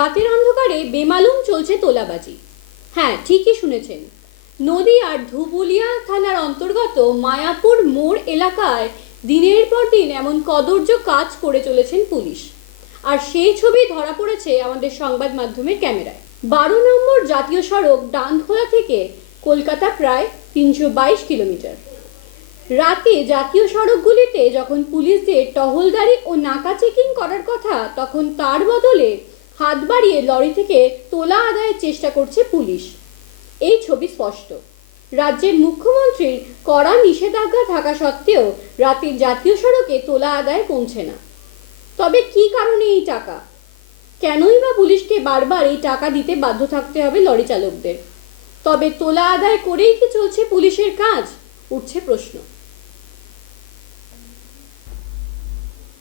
রাতের অন্ধকারে বেমালুম চলছে তোলাবাজি। হ্যাঁ, ঠিকই শুনেছেন। নদীয়ার ধুবুলিয়া থানার অন্তর্গত মায়াপুর মোড় এলাকায় দিনের পর দিন এমন কদর্য কাজ করে চলেছেন পুলিশ। আর সেই ছবি ধরা পড়েছে আমাদের সংবাদ মাধ্যমের ক্যামেরায়। 12 নম্বর জাতীয় সড়ক ডানখোলা থেকে কলকাতা প্রায় 322 কিলোমিটার। রাতে জাতীয় সড়কগুলিতে যখন পুলিশদের টহলদারি ও নাকা চেকিং করার কথা, তখন তার বদলে হাত বাড়িয়ে লরি থেকে তোলা আদায়ের চেষ্টা করছে পুলিশ। এই ছবি স্পষ্ট। রাজ্যের মুখ্যমন্ত্রীর কড়া নিষেধাজ্ঞা থাকা সত্ত্বেও রাতে জাতীয় সড়কে তোলা আদায় কমছে না। তবে কি কারণে এই টাকা? কেনই বা পুলিশকে বারবার এই টাকা দিতে বাধ্য থাকতে হবে লরি চালকদের? তবে তোলা আদায় করেই কি চলছে পুলিশের কাজ? উঠছে প্রশ্ন।